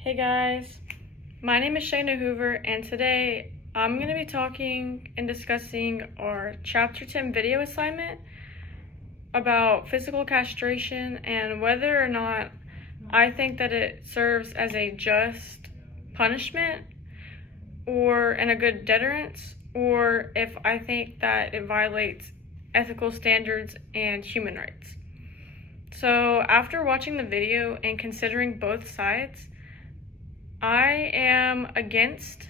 Hey guys, my name is Shayna Hoover, and today I'm going to be talking and discussing our Chapter 10 video assignment about physical castration and whether or not I think that it serves as a just punishment and a good deterrence, or if I think that it violates ethical standards and human rights. So after watching the video and considering both sides, I am against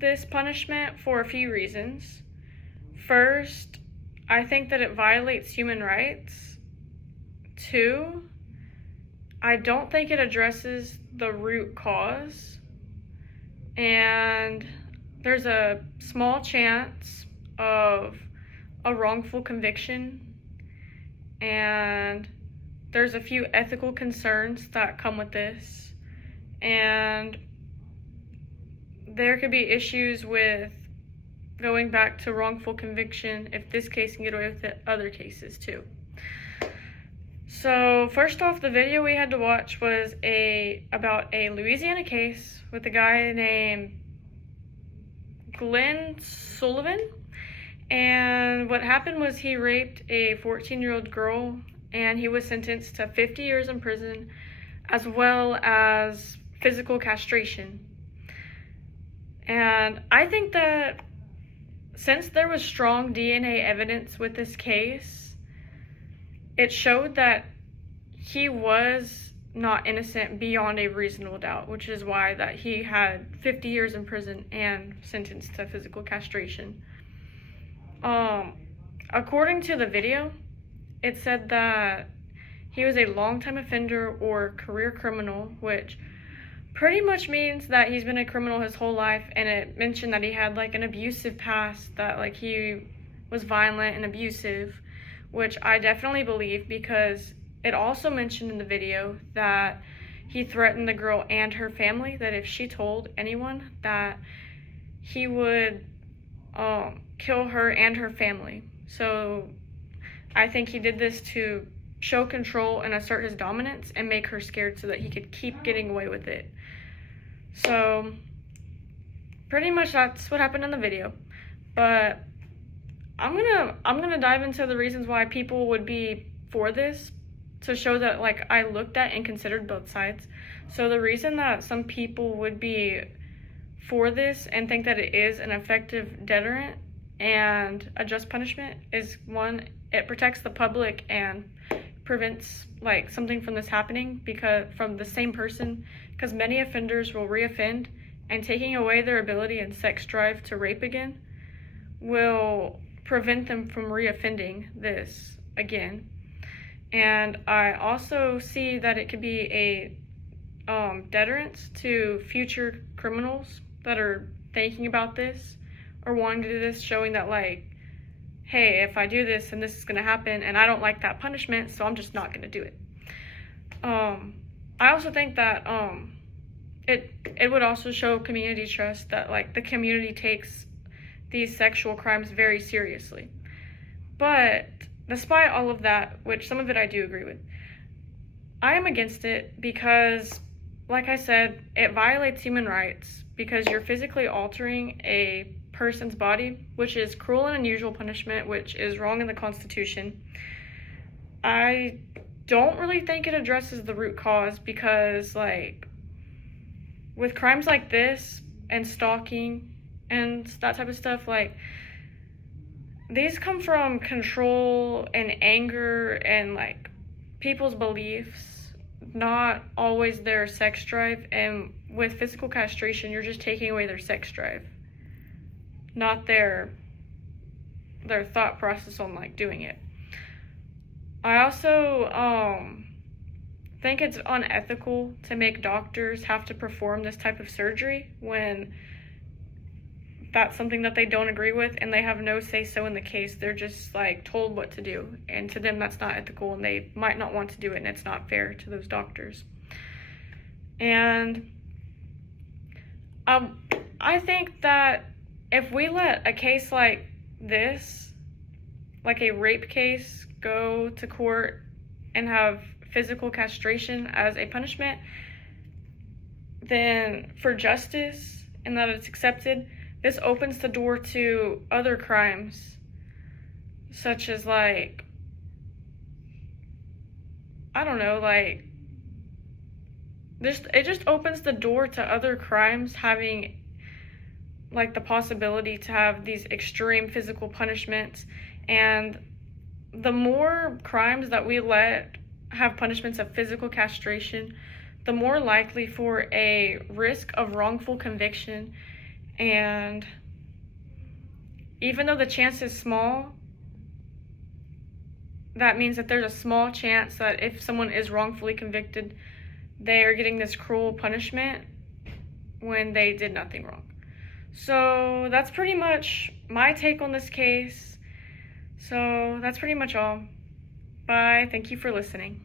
this punishment for a few reasons. First, I think that it violates human rights. Two, I don't think it addresses the root cause. And there's a small chance of a wrongful conviction. And there's a few ethical concerns that come with this. And there could be issues with going back to wrongful conviction if this case can get away with it, other cases too. So first off, the video we had to watch was about a Louisiana case with a guy named Glenn Sullivan. And what happened was he raped a 14-year-old girl, and he was sentenced to 50 years in prison, as well as physical castration. And I think that since there was strong DNA evidence with this case, it showed that he was not innocent beyond a reasonable doubt, which is why that he had 50 years in prison and sentenced to physical castration. According to the video, it said that he was a long-time offender or career criminal, which pretty much means that he's been a criminal his whole life, and it mentioned that he had like an abusive past, that like he was violent and abusive, which I definitely believe, because it also mentioned in the video that he threatened the girl and her family that if she told anyone that he would kill her and her family. So I think he did this to show control and assert his dominance and make her scared so that he could keep getting away with it. So pretty much that's what happened in the video. But I'm gonna dive into the reasons why people would be for this, to show that like I looked at and considered both sides. So the reason that some people would be for this and think that it is an effective deterrent and a just punishment is, one, it protects the public and prevents like something from this happening from the same person, because many offenders will reoffend, and taking away their ability and sex drive to rape again will prevent them from reoffending this again. And I also see that it could be a deterrence to future criminals that are thinking about this or wanting to do this, showing that like, hey, if I do this and this is going to happen and I don't like that punishment, so I'm just not going to do it. I also think that it would also show community trust, that like the community takes these sexual crimes very seriously. But despite all of that, which some of it I do agree with, I am against it because, like I said, it violates human rights, because you're physically altering a person's body, which is cruel and unusual punishment, which is wrong in the Constitution. I don't really think it addresses the root cause, because like with crimes like this and stalking and that type of stuff, like these come from control and anger and like people's beliefs, not always their sex drive. And with physical castration, you're just taking away their sex drive, not their thought process on like doing it. I also think it's unethical to make doctors have to perform this type of surgery when that's something that they don't agree with and they have no say so in the case. They're just like told what to do, and to them that's not ethical, and they might not want to do it, and it's not fair to those doctors. And I think that if we let a case like this, like a rape case, go to court and have physical castration as a punishment, then for justice and that it's accepted, this opens the door to other crimes, such as like, I don't know, like, it just opens the door to other crimes having like the possibility to have these extreme physical punishments. And the more crimes that we let have punishments of physical castration, the more likely for a risk of wrongful conviction. And even though the chance is small, that means that there's a small chance that if someone is wrongfully convicted, they are getting this cruel punishment when they did nothing wrong. So that's pretty much my take on this case. So that's pretty much all. Bye. Thank you for listening.